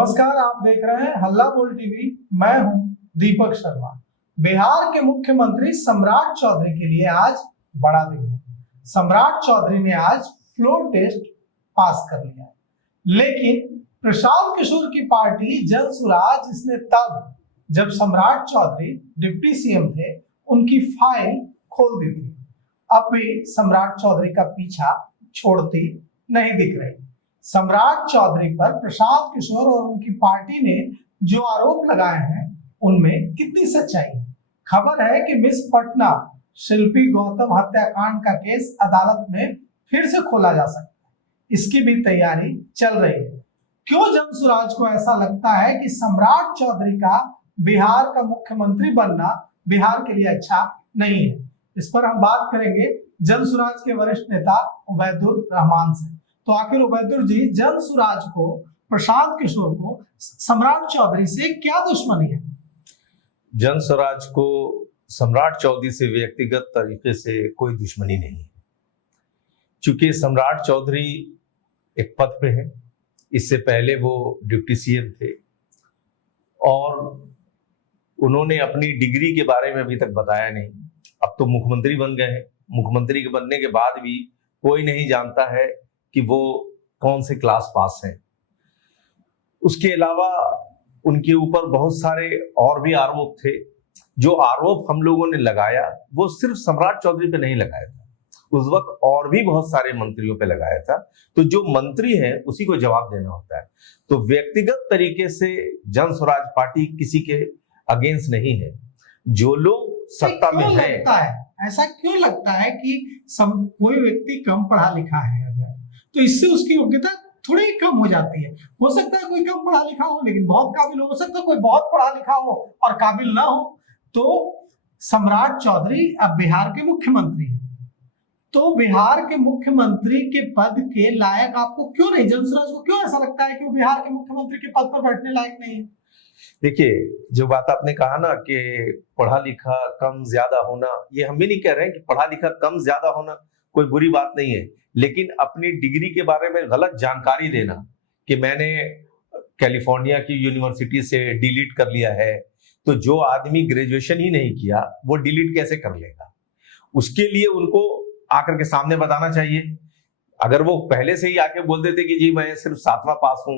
नमस्कार, आप देख रहे हैं हल्ला बोल टीवी। मैं हूं दीपक शर्मा। बिहार के मुख्यमंत्री सम्राट चौधरी के लिए आज बड़ा दिन है। सम्राट चौधरी ने आज फ्लोर टेस्ट पास कर लिया, लेकिन प्रशांत किशोर की पार्टी जनसुराज इसने तब जब सम्राट चौधरी डिप्टी सीएम थे उनकी फाइल खोल दी थी। अब भी सम्राट चौधरी का पीछा छोड़ती नहीं दिख रही। सम्राट चौधरी पर प्रशांत किशोर और उनकी पार्टी ने जो आरोप लगाए हैं उनमें कितनी सच्चाई है? खबर है कि मिस पटना शिल्पी गौतम हत्याकांड का केस अदालत में फिर से खोला जा सकता है, इसकी भी तैयारी चल रही है। क्यों जनसुराज को ऐसा लगता है कि सम्राट चौधरी का बिहार का मुख्यमंत्री बनना बिहार के लिए अच्छा नहीं है? इस पर हम बात करेंगे जनसुराज के वरिष्ठ नेता उबैदुर रहमान से। तो आखिर उबैदुर जी, जनसुराज को, प्रशांत किशोर को सम्राट चौधरी से क्या दुश्मनी है? जनसुराज को सम्राट चौधरी से व्यक्तिगत तरीके से कोई दुश्मनी नहीं है, क्योंकि सम्राट चौधरी एक पद पे है। इससे पहले वो डिप्टी सीएम थे और उन्होंने अपनी डिग्री के बारे में अभी तक बताया नहीं। अब तो मुख्यमंत्री बन गए हैं। मुख्यमंत्री के बनने के बाद भी कोई नहीं जानता है कि वो कौन से क्लास पास हैं। उसके अलावा उनके ऊपर बहुत सारे और भी आरोप थे। जो आरोप हम लोगों ने लगाया वो सिर्फ सम्राट चौधरी पे नहीं लगाया था, उस वक्त और भी बहुत सारे मंत्रियों पे लगाया था। तो जो मंत्री है उसी को जवाब देना होता है। तो व्यक्तिगत तरीके से जनसुराज पार्टी किसी के अगेंस्ट नहीं है। जो लोग सत्ता में है, ऐसा क्यों लगता है कि कोई व्यक्ति कम पढ़ा लिखा है अगर तो इससे उसकी योग्यता थोड़ी कम हो जाती है? हो सकता है कोई कम पढ़ा लिखा हो लेकिन बहुत काबिल हो सकता है कोई बहुत पढ़ा लिखा हो और काबिल ना हो। तो सम्राट चौधरी अब बिहार के मुख्यमंत्री हैं, तो बिहार के मुख्यमंत्री के पद के लायक आपको क्यों नहीं, जनसुराज को क्यों ऐसा लगता है कि वो बिहार के मुख्यमंत्री के पद पर बैठने लायक नहीं है? देखिए, जो बात आपने कहा ना कि पढ़ा लिखा कम ज्यादा होना, ये हम भी नहीं कह रहे हैं कि पढ़ा लिखा कम ज्यादा होना कोई बुरी बात नहीं है, लेकिन अपनी डिग्री के बारे में गलत जानकारी देना कि मैंने कैलिफोर्निया की यूनिवर्सिटी से डिलीट कर लिया है, तो जो आदमी ग्रेजुएशन ही नहीं किया वो डिलीट कैसे कर लेगा? उसके लिए उनको आकर के सामने बताना चाहिए। अगर वो पहले से ही आके बोल देते कि जी मैं सिर्फ 7वां पास हूं,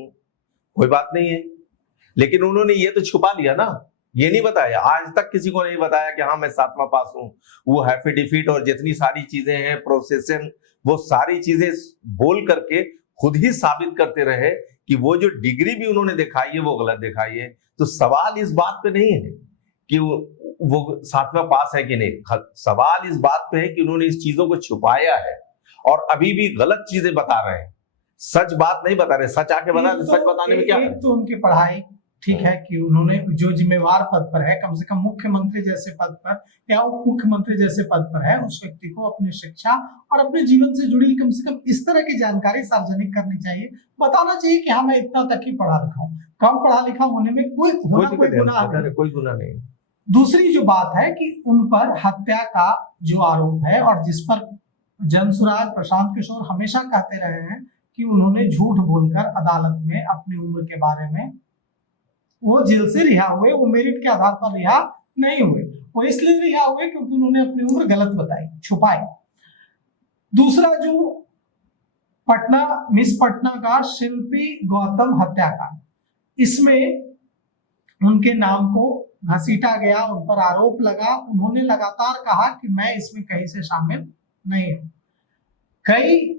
कोई बात नहीं है, लेकिन उन्होंने ये तो छुपा लिया ना, ये नहीं बताया। आज तक किसी को नहीं बताया कि हाँ मैं 7वां पास हूं। वो एफिडेविट और जितनी सारी चीजें हैं, प्रोसेसन, वो सारी चीजें बोल करके खुद ही साबित करते रहे कि वो जो डिग्री भी उन्होंने दिखाई है वो गलत दिखाई है। तो सवाल इस बात पे नहीं है कि वो 7वां पास है कि नहीं, सवाल इस बात पे है कि उन्होंने इस चीजों को छुपाया है और अभी भी गलत चीजें बता रहे हैं, सच बात नहीं बता रहे। सच आके बता रहे, सच बताने में क्या है? तो उनकी पढ़ाई ठीक है कि उन्होंने जो जिम्मेवार पद पर है, कम से कम मुख्यमंत्री जैसे पद पर या उप मुख्यमंत्री जैसे पद पर है, उस व्यक्ति को अपनी शिक्षा और अपने जीवन से जुड़ी कम से कम इस तरह की जानकारी सार्वजनिक करनी चाहिए, बताना चाहिए कि हाँ मैं इतना तक ही पढ़ा लिखा हूँ। कम पढ़ा लिखा होने में कोई गुनाह नहीं। दूसरी जो बात है कि उन पर हत्या का जो आरोप है और जिस पर जनसुराज, प्रशांत किशोर हमेशा कहते रहे हैं कि उन्होंने झूठ बोलकर अदालत में अपनी उम्र के बारे में, वो जेल से रिहा हुए, वो मेरिट के आधार पर रिहा नहीं हुए, वो इसलिए रिहा हुए क्योंकि उन्होंने अपनी उम्र गलत बताई, छुपाई। दूसरा जो पटना, मिस पटना का शिल्पी गौतम हत्याकांड, इसमें उनके नाम को घसीटा गया, उन पर आरोप लगा। उन्होंने लगातार कहा कि मैं इसमें कहीं से शामिल नहीं हूं। कई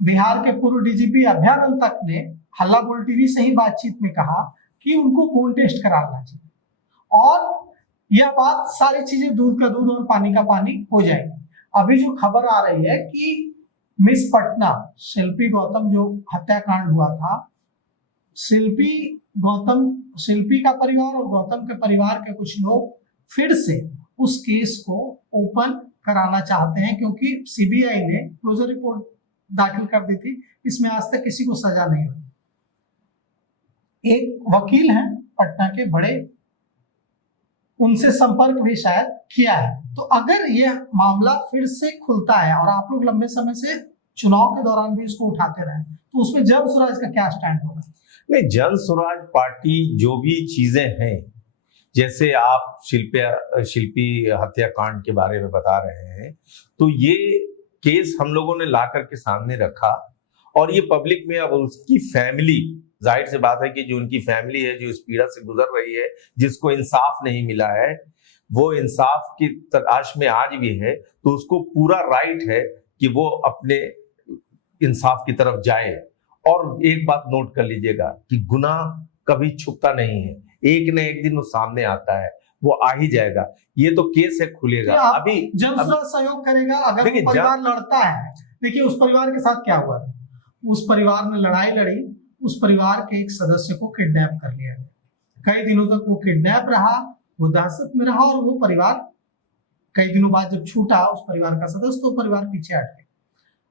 बिहार के पूर्व डीजीपी अभ्यानंद तक ने हल्ला बोल टीवी से ही बातचीत में कहा कि उनको खून टेस्ट कराना चाहिए और यह बात, सारी चीजें दूध का दूध और पानी का पानी हो जाएगी। अभी जो खबर आ रही है कि मिस पटना शिल्पी गौतम जो हत्याकांड हुआ था, शिल्पी का परिवार और गौतम के परिवार के कुछ लोग फिर से उस केस को ओपन कराना चाहते हैं क्योंकि सीबीआई ने क्लोजर रिपोर्ट दाखिल कर दी थी। इसमें आज तक किसी को सजा नहीं हुई। एक वकील हैं पटना के बड़े, उनसे संपर्क भी शायद किया है। तो अगर यह मामला फिर से खुलता है और आप लोग लंबे समय से चुनाव के दौरान भी इसको उठाते रहे, तो उसमें जनसुराज का क्या स्टैंड होगा? नहीं, जन स्वराज पार्टी जो भी चीजें हैं, जैसे आप शिल्पी हत्याकांड के बारे में बता रहे हैं, तो ये केस हम लोगों ने ला करके सामने रखा और ये पब्लिक में अब उसकी फैमिली, जाहिर सी बात है कि जो उनकी फैमिली है जो इस पीड़ा से गुजर रही है, जिसको इंसाफ नहीं मिला है, वो इंसाफ की तलाश में आज भी है, तो उसको पूरा राइट है कि वो अपने इंसाफ की तरफ जाए। और एक बात नोट कर लीजिएगा कि गुनाह कभी छुपता नहीं है, एक न एक दिन वो सामने आता है, वो आ ही जाएगा। ये तो केस है, खुलेगा। अभी जन स्वराज सहयोग करेगा अगर वो परिवार लड़ता है। देखिए उस परिवार के साथ क्या हुआ था, उस परिवार ने लड़ाई लड़ी, उस परिवार के एक सदस्य को किडनैप कर लिया गया, कई दिनों तक वो किडनैप रहा, वो दहशत में रहा और वो परिवार कई दिनों बाद जब छूटा उस परिवार का सदस्य, तो परिवार पीछे हट गया।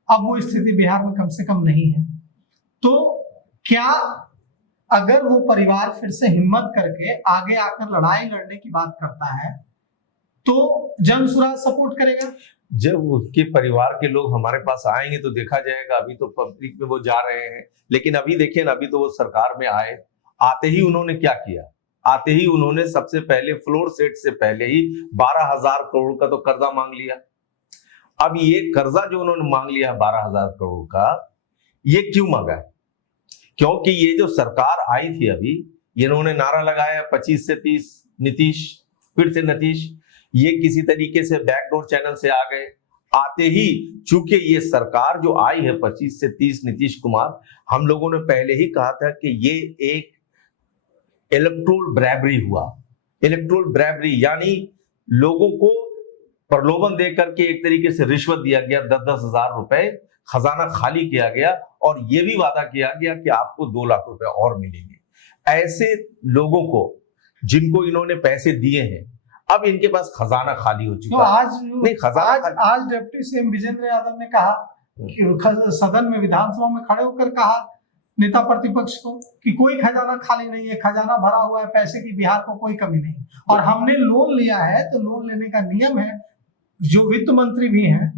अब वो स्थिति बिहार में कम से कम नहीं है। तो क्या अगर वो परिवार फिर से हिम्मत करके आगे आकर लड़ाई लड़ने की बात करता है तो जन स्वराज सपोर्ट करेगा? जब उसके परिवार के लोग हमारे पास आएंगे तो देखा जाएगा। अभी तो पब्लिक में वो जा रहे हैं, लेकिन अभी देखिए ना, अभी तो वो सरकार में आए, आते ही उन्होंने क्या किया, आते ही उन्होंने सबसे पहले फ्लोर सेट से पहले ही 12,000 करोड़ का तो कर्जा मांग लिया। अब ये कर्जा जो उन्होंने मांग लिया 12,000 करोड़ का, ये क्यों मांगा? क्योंकि ये जो सरकार आई थी अभी, इन्होंने नारा लगाया 25 से 30 नीतीश, फिर से नीतीश, ये किसी तरीके से बैकडोर चैनल से आ गए। आते ही चूंकि ये सरकार जो आई है 25 से 30 नीतीश कुमार, हम लोगों ने पहले ही कहा था कि ये एक इलेक्टोरल ब्रैबरी हुआ। इलेक्टोरल ब्रैबरी यानी लोगों को प्रलोभन देकर के एक तरीके से रिश्वत दिया गया, 10-10 हजार रुपए, खजाना खाली किया गया और यह भी वादा किया गया कि आपको 2 लाख रुपए और मिलेंगे। ऐसे लोगों को जिनको इन्होंने पैसे दिए हैं, अब इनके पास खजाना खाली हो चुका है। आज डिप्टी सीएम विजेंद्र यादव ने कहा कि सदन में, विधानसभा में खड़े होकर कहा नेता प्रतिपक्ष को कि कोई खजाना खाली नहीं है, खजाना भरा हुआ है, पैसे की बिहार को कोई कमी नहीं। और हमने लोन लिया है, तो लोन लेने का नियम है। जो वित्त मंत्री भी हैं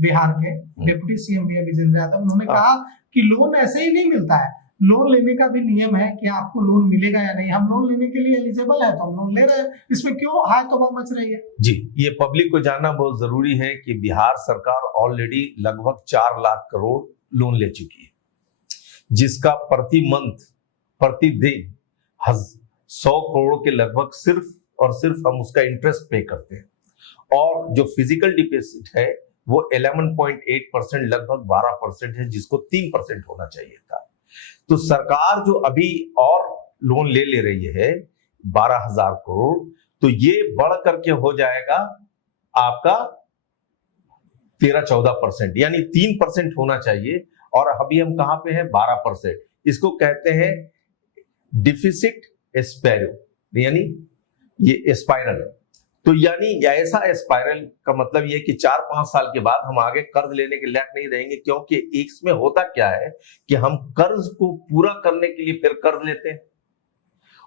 बिहार के, डिप्टी सीएम भी है विजेंद्र यादव, उन्होंने कहा कि लोन ऐसे ही नहीं मिलता है, लोन लेने का भी नियम है कि आपको लोन मिलेगा या नहीं। हम लोन लेने के लिए एलिजिबल है तो हम लोन ले रहे हैं, इसमें क्यों हाय तौबा मच रही है? जी, ये पब्लिक को जानना बहुत जरूरी है कि बिहार सरकार ऑलरेडी लगभग 4 लाख करोड़ लोन ले चुकी है, जिसका प्रति मंथ, प्रतिदिन 100 करोड़ के लगभग सिर्फ और सिर्फ हम उसका इंटरेस्ट पे करते हैं। और जो फिजिकल डिपॉजिट है वो 11.8%, लगभग 12% है, जिसको 3% होना चाहिए था। तो सरकार जो अभी और लोन ले रही है 12,000 करोड़, तो ये बढ़ करके हो जाएगा आपका 13-14%, यानी 3% होना चाहिए। और अभी हम कहां पे हैं? 12%। इसको कहते हैं डिफिसिट स्पाइरल, यानी ये स्पाइरल। तो यानी ऐसा स्पाइरल का मतलब ये कि 4-5 साल के बाद हम आगे कर्ज लेने के लायक नहीं रहेंगे, क्योंकि इसमें होता क्या है कि हम कर्ज को पूरा करने के लिए फिर कर्ज लेते हैं,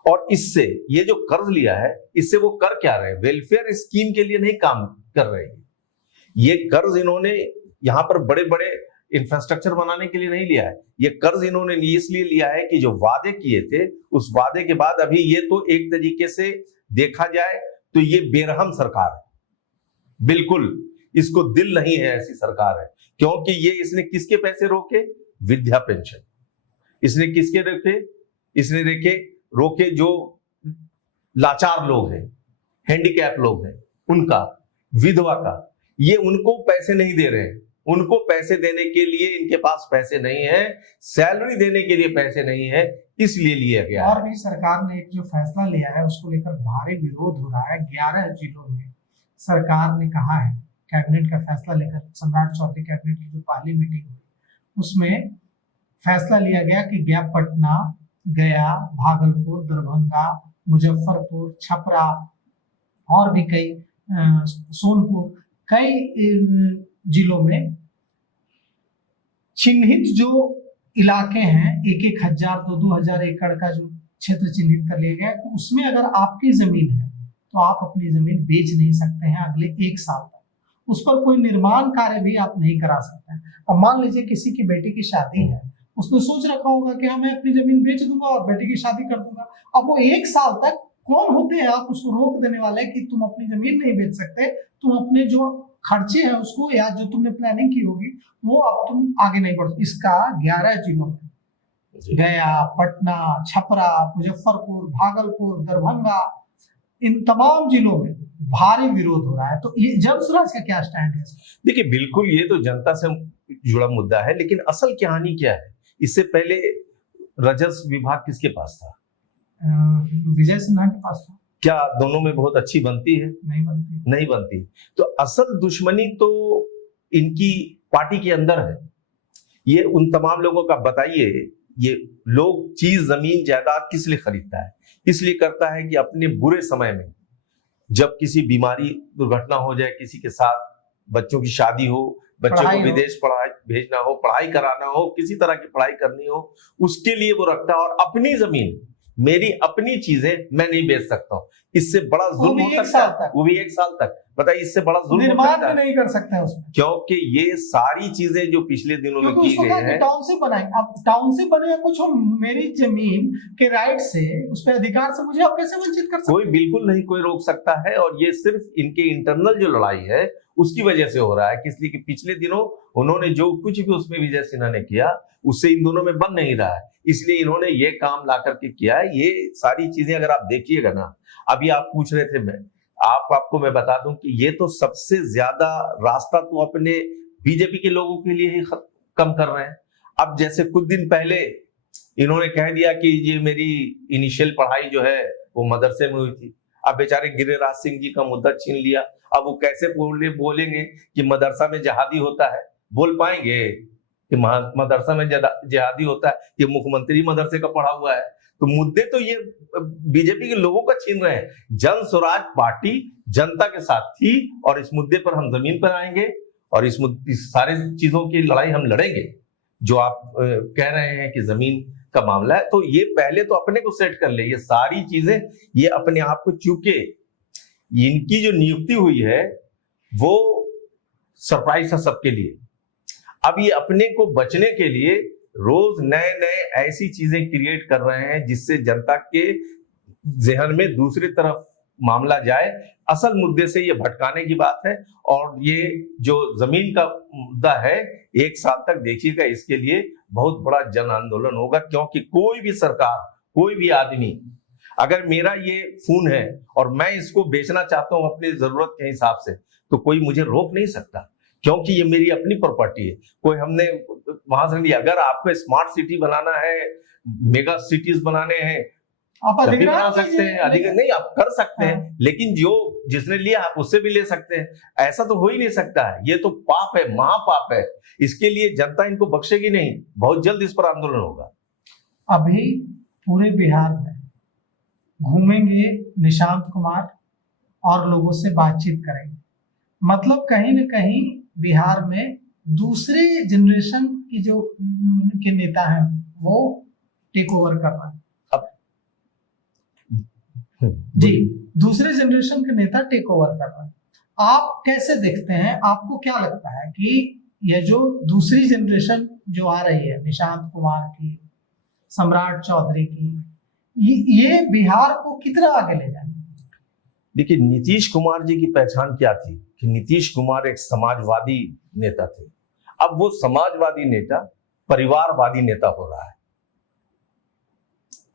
और इससे ये जो कर्ज लिया है, इससे वो कर क्या रहे हैं? वेलफेयर स्कीम के लिए नहीं काम कर रहे हैं। ये कर्ज इन्होंने यहां पर बड़े बड़े इंफ्रास्ट्रक्चर बनाने के लिए नहीं लिया है, ये कर्ज इन्होंने इसलिए लिया है कि जो वादे किए थे उस वादे के बाद अभी ये तो एक तरीके से देखा जाए तो ये बेरहम सरकार है, बिल्कुल इसको दिल नहीं है, ऐसी सरकार है। क्योंकि ये इसने किसके पैसे रोके? विद्या पेंशन। इसने किसके रोके? इसने रोके जो लाचार लोग हैं, हैंडीकैप लोग हैं, उनका, विधवा का। ये उनको पैसे नहीं दे रहे हैं, उनको पैसे देने के लिए इनके पास पैसे नहीं है, सैलरी देने के लिए पैसे नहीं है, इसलिए लिया गया। और भी सरकार ने एक जो फैसला लिया है उसको लेकर भारी विरोध हो रहा है। 11 जिलों में सरकार ने कहा है, कैबिनेट का फैसला लेकर, सम्राट चौधरी कैबिनेट की जो पहली मीटिंग हुई उसमें फैसला लिया गया कि पटना, गया, भागलपुर, दरभंगा, मुजफ्फरपुर, छपरा और भी कई, सोनपुर, कई जिलों में चिन्हित जो इलाके हैं, 1,000, 2,000 एकड़ का जो क्षेत्र चिन्हित कर लिया गया, तो उसमें अगर आपकी जमीन है तो आप अपनी जमीन बेच नहीं सकते हैं अगले 1 साल तक, उस पर कोई निर्माण कार्य भी आप नहीं करा सकते हैं। अब मान लीजिए किसी की बेटी की शादी है, उसने सोच रखा होगा कि हाँ मैं अपनी जमीन बेच दूंगा और बेटी की शादी कर दूंगा। अब वो 1 साल तक कौन होते हैं आप उसको रोक देने वाले कि तुम अपनी जमीन नहीं बेच सकते, तुम अपने जो खर्चे हैं उसको या जो तुमने प्लानिंग की होगी वो अब तुम आगे नहीं बढ़। इसका 11 जिलों में, गया, पटना, छपरा, मुजफ्फरपुर, भागलपुर, दरभंगा, इन तमाम जिलों में भारी विरोध हो रहा है। तो ये जन स्वराज का क्या स्टैंड है? देखिए, बिल्कुल ये तो जनता से जुड़ा मुद्दा है, लेकिन असल कहानी क्या है? इससे पहले राजस्व विभाग किसके पास था? विजय सिन्हा के पास था। क्या दोनों में बहुत अच्छी बनती है? नहीं बनती। तो असल दुश्मनी तो इनकी पार्टी के अंदर है। ये उन तमाम लोगों का बताइए, ये लोग चीज जमीन जायदाद किस लिए खरीदता है? इसलिए करता है कि अपने बुरे समय में जब किसी बीमारी दुर्घटना हो जाए, किसी के साथ बच्चों की शादी हो, बच्चों को विदेश पढ़ाई भेजना हो, पढ़ाई कराना हो, किसी तरह की पढ़ाई करनी हो, उसके लिए वो रखता है। और अपनी जमीन, मेरी अपनी चीजें मैं नहीं बेच सकता हूँ, इससे बड़ा जुल्म हो सकता है। वो भी 1 साल तक। बताइए, इससे बड़ा जुल्म हो सकता है? नहीं कर सकते हैं उसमें, क्योंकि ये सारी चीजें जो पिछले दिनों में की गई है, टाउनशिप बनाए। अब टाउनशिप बने या कुछ हो, मेरी जमीन के राइट से, उस पर अधिकार से मुझे आप कैसे वंचित कर सकते? कोई बिल्कुल नहीं कोई रोक सकता है। और ये सिर्फ इनके इंटरनल जो लड़ाई है उसकी वजह से हो रहा है। इसलिए कि पिछले दिनों उन्होंने जो कुछ भी उसमें विजय सिन्हा ने किया, उससे इन दोनों में बन नहीं रहा है। इसलिए इन्होंने ये काम ला करके किया है। ये सारी चीजें अगर आप देखिएगा ना, अभी आप पूछ रहे थे, आपको मैं बता दूं कि ये तो सबसे ज्यादा रास्ता तो अपने बीजेपी के लोगों के लिए ही कम कर रहे हैं। अब जैसे कुछ दिन पहले इन्होंने कह दिया कि ये मेरी इनिशियल पढ़ाई जो है वो मदरसे में हुई थी। अब बेचारे गिरिराज सिंह जी का मुद्दा छीन लिया। अब वो कैसे बोलेंगे कि मदरसा में जिहादी होता है? बोल पाएंगे कि मदरसा में जिहादी होता है? ये मुख्यमंत्री मदरसे का पढ़ा हुआ है। तो मुद्दे तो ये बीजेपी के लोगों का छीन रहे हैं। जन स्वराज पार्टी जनता के साथ थी और इस मुद्दे पर हम जमीन पर आएंगे और इस सारे चीजों की लड़ाई हम लड़ेंगे। जो आप कह रहे हैं कि जमीन का मामला है, तो ये पहले तो अपने को सेट कर ले। ये सारी चीजें ये अपने आप को, चूंकि इनकी जो नियुक्ति हुई है वो सरप्राइज था सबके लिए। अब ये अपने को बचने के लिए रोज नए नए ऐसी चीजें क्रिएट कर रहे हैं जिससे जनता के जहन में दूसरी तरफ मामला जाए। असल मुद्दे से ये भटकाने की बात है। और ये जो जमीन का मुद्दा है, 1 साल तक देखिएगा, इसके लिए बहुत बड़ा जन आंदोलन होगा। क्योंकि कोई भी सरकार, कोई भी आदमी, अगर मेरा ये खून है और मैं इसको बेचना चाहता हूं अपनी जरूरत के हिसाब से, तो कोई मुझे रोक नहीं सकता, क्योंकि ये मेरी अपनी प्रॉपर्टी है। कोई हमने वहां से लिया। अगर आपको स्मार्ट सिटी बनाना है, मेगा सिटीज बनाने हैं, आप तभी बना सकते हैं। अधिकार नहीं आप कर सकते हैं, लेकिन जो जिसने लिया आप उससे भी ले सकते हैं। ऐसा तो हो ही नहीं सकता है। ये तो पाप है, महापाप है। इसके लिए जनता इनको बख्शेगी नहीं। बहुत जल्द इस पर आंदोलन होगा। अभी पूरे बिहार में घूमेंगे निशांत कुमार और लोगों से बातचीत करेंगे। मतलब कहीं न कहीं बिहार में दूसरे जनरेशन की जो के नेता हैं वो टेक ओवर कर रहे हैं। जी, दूसरे जनरेशन के नेता टेक ओवर कर रहे हैं। आप कैसे देखते हैं? आपको क्या लगता है कि यह जो दूसरी जनरेशन जो आ रही है, निशांत कुमार की, सम्राट चौधरी की, ये बिहार को कितना आगे ले जाएंगे? देखिए, नीतीश कुमार जी की पहचान क्या थी कि नीतीश कुमार एक समाजवादी नेता थे। अब वो समाजवादी नेता परिवारवादी नेता हो रहा है।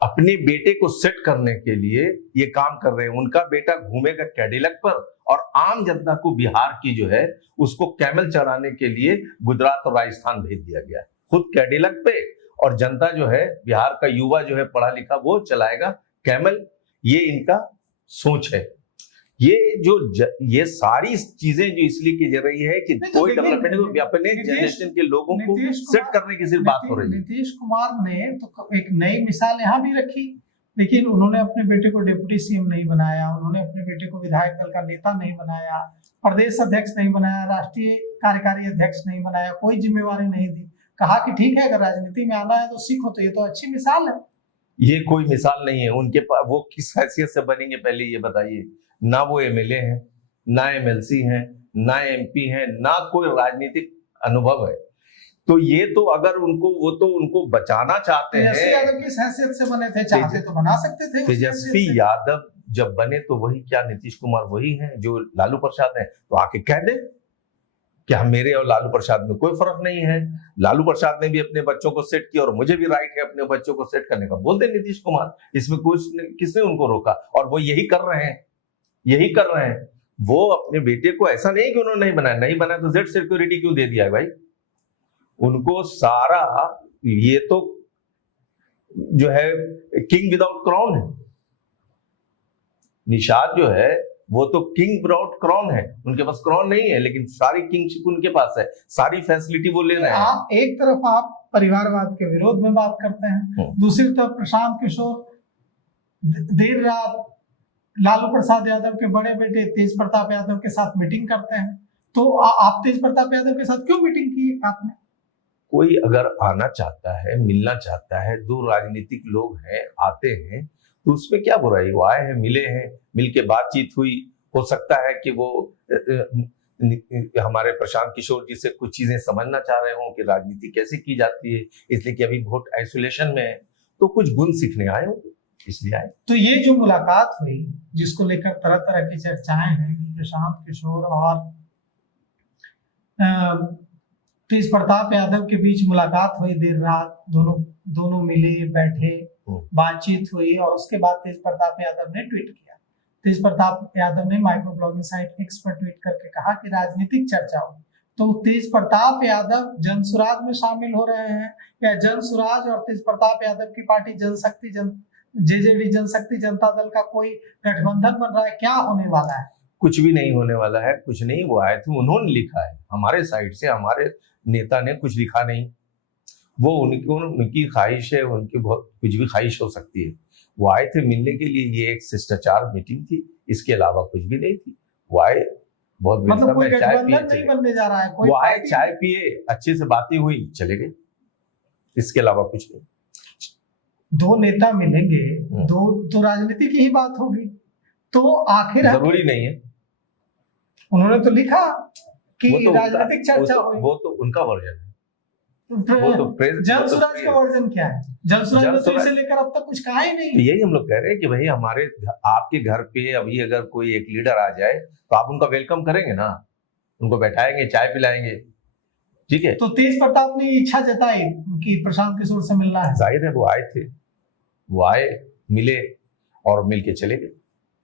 अपने बेटे को सेट करने के लिए ये काम कर रहे हैं। उनका बेटा घूमेगा कैडिलक पर और आम जनता को बिहार की जो है उसको कैमल चराने के लिए गुजरात और राजस्थान भेज दिया गया। खुद कैडिलक पे, और जनता जो है, बिहार का युवा जो है पढ़ा लिखा, वो चलाएगा कैमल। ये इनका सोच है। ये सारी चीजें जो इसलिए की जा रही है कि कोई डेवलपमेंट को अपने जनरेशन के लोगों को सेट करने की सिर्फ बात हो रही है। नीतीश कुमार ने तो एक नई मिसाल यहाँ भी रखी, लेकिन उन्होंने अपने बेटे को डिप्टी सीएम नहीं बनाया, उन्होंने अपने बेटे को विधायक दल का नेता नहीं बनाया, प्रदेश अध्यक्ष नहीं बनाया, राष्ट्रीय कार्यकारी अध्यक्ष नहीं बनाया, कोई जिम्मेवारी नहीं दी। कहा कि ठीक है, अगर राजनीति में आना है तो सीखो। तो ये तो अच्छी मिसाल है। ये कोई मिसाल नहीं है उनके पास। वो किस हैसियत से बनेंगे पहले ये बताइए। ना वो एमएलए हैं, ना एमएलसी हैं, ना एमपी हैं, ना कोई राजनीतिक अनुभव है। तो ये तो अगर उनको बचाना चाहते तेजस्वी हैं। यादव किस हैसियत से बने थे? चाहते तो बना सकते थे उसी हैसियत तेजस्वी से। यादव जब बने तो वही क्या नीतीश कुमार वही हैं जो लालू प्रसाद हैं? तो आके कह दे कि हम मेरे और लालू प्रसाद में कोई फर्क नहीं है। लालू प्रसाद ने भी अपने बच्चों को सेट किया और मुझे भी राइट है अपने बच्चों को सेट करने का, बोल दे नीतीश कुमार। इसमें किसने उनको रोका? और वो यही कर रहे हैं। वो अपने बेटे को ऐसा नहीं कि उन्होंने नहीं बनाया तो जेड सिक्योरिटी क्यों दे दिया है भाई उनको? सारा ये तो जो है किंग विदाउट क्राउन है। निषाद जो है वो तो किंग विदाउट क्राउन है, उनके पास क्राउन नहीं है लेकिन सारी किंगशिप उनके पास है, सारी फैसिलिटी वो ले रहे हैं। आप एक तरफ आप परिवारवाद के विरोध में बात करते हैं, दूसरी तरफ प्रशांत किशोर देर रात लालू प्रसाद यादव के बड़े बेटे तेज प्रताप यादव के साथ मीटिंग करते हैं। तो आप तेज प्रताप यादव के साथ क्यों मीटिंग की आपने? कोई अगर आना चाहता है, मिलना चाहता है, दो राजनीतिक लोग हैं आते हैं तो उसमें क्या बुराई? वो आए हैं, मिले हैं, मिलके बातचीत हुई। हो सकता है कि वो हमारे प्रशांत किशोर जी से कुछ चीजें समझना चाह रहे हो कि राजनीति कैसे की जाती है, इसलिए कि अभी बहुत आइसोलेशन में है तो कुछ गुण सीखने आए हो इसलिए आए। तो ये जो मुलाकात हुई जिसको लेकर तरह तरह की चर्चाएं हैं कि प्रशांत किशोर और तेज प्रताप यादव के बीच मुलाकात हुई देर रात, दोनों मिले, बैठे, बातचीत हुई और उसके बाद तेज प्रताप यादव ने ट्वीट किया। तेज प्रताप यादव ने माइक्रो ब्लॉगिंग साइट एक्स पर ट्वीट करके कहा कि राजनीतिक चर्चा हो तो तेज प्रताप यादव जनसुराज में शामिल हो रहे हैं या जनसुराज और तेज प्रताप यादव की पार्टी जेजेडी जनशक्ति जनता दल का कोई गठबंधन बन रहा है? क्या होने वाला है? कुछ भी नहीं होने वाला है, कुछ नहीं। वो आए थे, उन्होंने लिखा है, हमारे साइड से हमारे नेता ने कुछ लिखा नहीं। वो उनकी ख्वाहिश है, उनकी बहुत कुछ भी ख्वाहिश हो सकती है। वो आए थे मिलने के लिए, ये एक शिष्टाचार मीटिंग थी, इसके अलावा कुछ भी नहीं थी। वो आए, बहुत मतलब कोई चाय गठबंधन नहीं बनने जा रहा है, कोई वो आए, चाय पिए, अच्छे से बातें हुई, चले गए, इसके अलावा कुछ नहीं। दो नेता मिलेंगे, दो राजनीति की ही बात होगी, तो आखिर जरूरी नहीं है। उन्होंने तो लिखा कि तो राजनीतिक चर्चा हुई। वो तो उनका वर्जन है। जनसुराज का वर्जन क्या है? जनसुराज ने तो इसे लेकर अब तक कुछ कहा ही नहीं। तो यही हम लोग कह रहे हैं कि भाई हमारे आपके घर पे अभी अगर कोई एक लीडर आ जाए तो आप उनका वेलकम करेंगे ना, उनको बैठाएंगे, चाय पिलाएंगे, ठीक है। तो तेज प्रताप ने इच्छा जताई कि प्रशांत किशोर से मिलना है। जाहिर है वो आए थे, वो आए, मिले और मिलके चले गए,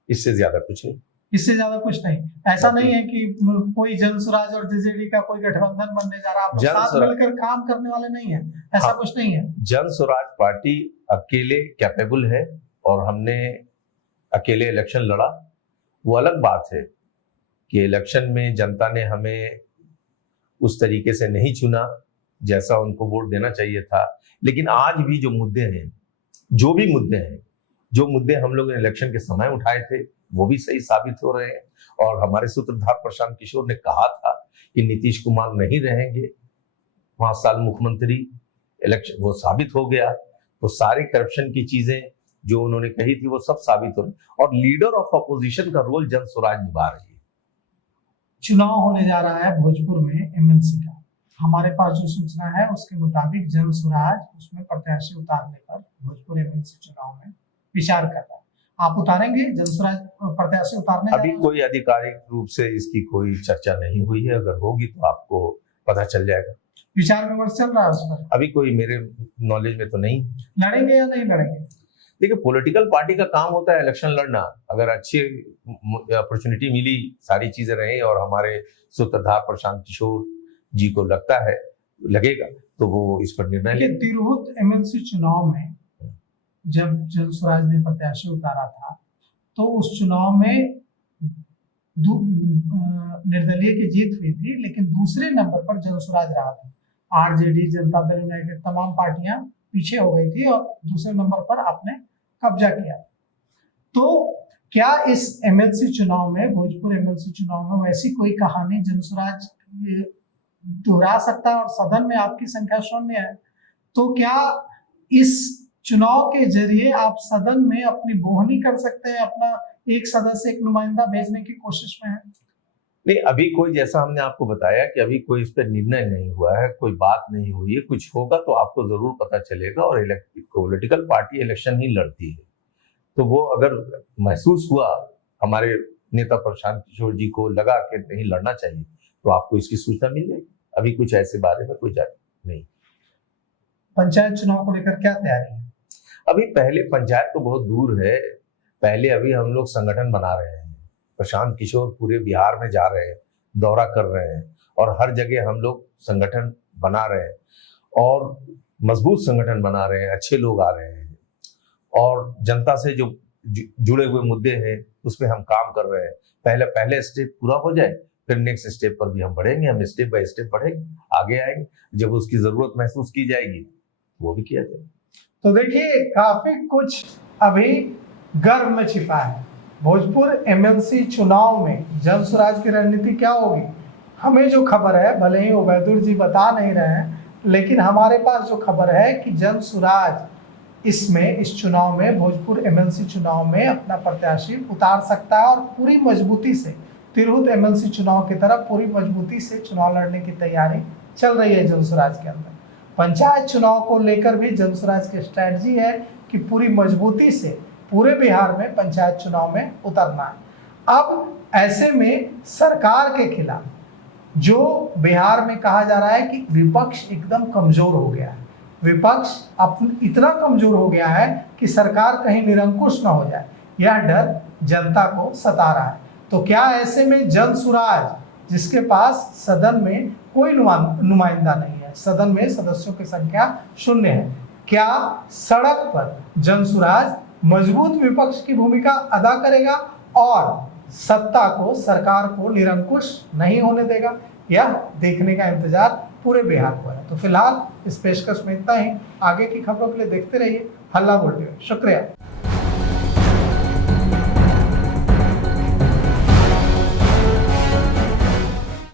इससे ज्यादा कुछ नहीं। इससे ज्यादा कुछ नहीं। ऐसा नहीं है कि कोई जनसुराज और जेजेडी का कोई गठबंधन बनने जा रहा है, आप साथ मिलकर काम करने वाले नहीं है, ऐसा कुछ नहीं है। जनसुराज पार्टी अकेले कैपेबल है और हमने अकेले इलेक्शन लड़ा। वो अलग बात है कि इलेक्शन में जनता ने हमें उस तरीके से नहीं चुना जैसा उनको वोट देना चाहिए था। लेकिन आज भी जो मुद्दे हैं, जो भी मुद्दे हैं, जो मुद्दे हम लोग इलेक्शन के समय उठाए थे वो भी सही साबित हो रहे हैं। और हमारे सूत्रधार प्रशांत किशोर ने कहा था कि नीतीश कुमार नहीं रहेंगे 5 साल मुख्यमंत्री, इलेक्शन वो साबित हो गया। तो सारे करप्शन की चीजें जो उन्होंने कही थी वो सब साबित हो रही। और लीडर ऑफ अपोजिशन का रोल जनसुराज निभा रही है। चुनाव होने जा रहा है भोजपुर में एमएलसी का। हमारे पास जो सूचना है उसके मुताबिक जनसुराज उसमें प्रत्याशी उतारने पर भोजपुर एमएलसी चुनाव में विचार कर रहा है। आप उतारेंगे जनसुराज प्रत्याशी उतारने? अभी कोई आधिकारिक रूप से इसकी कोई चर्चा नहीं हुई है, अगर होगी तो आपको पता चल जाएगा। विचार विमर्श चल रहा है उस पर? अभी कोई मेरे नॉलेज में तो नहीं। लड़ेंगे या नहीं लड़ेंगे? देखिए, पॉलिटिकल पार्टी का काम होता है इलेक्शन लड़ना। अगर अच्छी अपॉर्चुनिटी मिली, सारी चीजें रही और हमारे सूत्रधार प्रशांत किशोर जी को लगेगा तो वो इस पर निर्णय लेंगे। तिरहुत एमएलसी चुनाव में जब जनसुराज ने प्रत्याशी उतारा था तो उस चुनाव में निर्दलीय की जीत हुई थी, लेकिन दूसरे नंबर पर जनसुराज रहा था। आरजेडी, जनता दल यूनाइटेड, तमाम पार्टियां पीछे हो गई थी और दूसरे नंबर पर आपने कब्जा किया। तो क्या इस एमएलसी चुनाव में, भोजपुर एमएलसी चुनाव में वैसी कोई कहानी जनसुराज दोहरा सकता है? और सदन में आपकी संख्या शून्य है, तो क्या इस चुनाव के जरिए आप सदन में अपनी बोहनी कर सकते हैं, अपना एक सदस्य, एक नुमाइंदा भेजने की कोशिश में है? नहीं, अभी कोई, जैसा हमने आपको बताया कि अभी कोई इस पर निर्णय नहीं हुआ है, कोई बात नहीं हुई है। कुछ होगा तो आपको जरूर पता चलेगा। और पॉलिटिकल पार्टी इलेक्शन ही लड़ती है, तो वो अगर महसूस हुआ हमारे नेता प्रशांत किशोर जी को लगा कि नहीं लड़ना चाहिए, तो आपको इसकी सूचना मिल जाएगी। अभी कुछ ऐसे बारे में कोई जानकारी नहीं। पंचायत चुनाव को लेकर क्या तैयारी है? अभी पहले पंचायत तो बहुत दूर है, पहले अभी हम लोग संगठन बना रहे हैं। प्रशांत किशोर पूरे बिहार में जा रहे हैं, दौरा कर रहे हैं, और हर जगह हम लोग संगठन बना रहे हैं और मजबूत संगठन बना रहे हैं। अच्छे लोग आ रहे हैं और जनता से जो जुड़े हुए मुद्दे हैं उसमें हम काम कर रहे हैं। पहले स्टेप पूरा हो जाए, फिर नेक्स्ट स्टेप पर भी हम बढ़ेंगे। हम स्टेप बाय स्टेप बढ़ेंगे, आगे आएंगे। जब उसकी जरूरत महसूस की जाएगी वो भी किया जाएगा। तो देखिए, काफी कुछ अभी गर्भ में छिपा है। भोजपुर एमएलसी चुनाव में जन स्वराज की रणनीति क्या होगी, हमें जो खबर है, भले ही उबैदुल जी बता नहीं रहे हैं, लेकिन हमारे पास जो खबर है कि जन स्वराज इस चुनाव में, भोजपुर एमएलसी चुनाव में अपना प्रत्याशी उतार सकता है और पूरी मजबूती से तिरहुत एमएलसी चुनाव की तरफ पूरी मजबूती से चुनाव लड़ने की तैयारी चल रही है जन स्वराज के अंदर। पंचायत चुनाव को लेकर भी जन स्वराज की स्ट्रैटेजी है कि पूरी मजबूती से पूरे बिहार में पंचायत चुनाव में उतरना है। अब ऐसे में सरकार के खिलाफ जो बिहार में कहा जा रहा है कि विपक्ष एकदम कमजोर हो गया है, विपक्ष इतना कमजोर हो गया है कि सरकार कहीं निरंकुश ना हो जाए, यह डर जनता को सता रहा है। तो क्या ऐसे में जन स्वराज, जिसके पास सदन में कोई नुमाइंदा नहीं है, सदन में सदस्यों की संख्या 0 है, क्या सड़क पर जन स्वराज मजबूत विपक्ष की भूमिका अदा करेगा और सत्ता को, सरकार को निरंकुश नहीं होने देगा? यह देखने का इंतजार पूरे बिहार को है। तो फिलहाल इस पेशकश में इतना ही। आगे की खबरों के लिए देखते रहिए हल्ला बोल टीवी। शुक्रिया।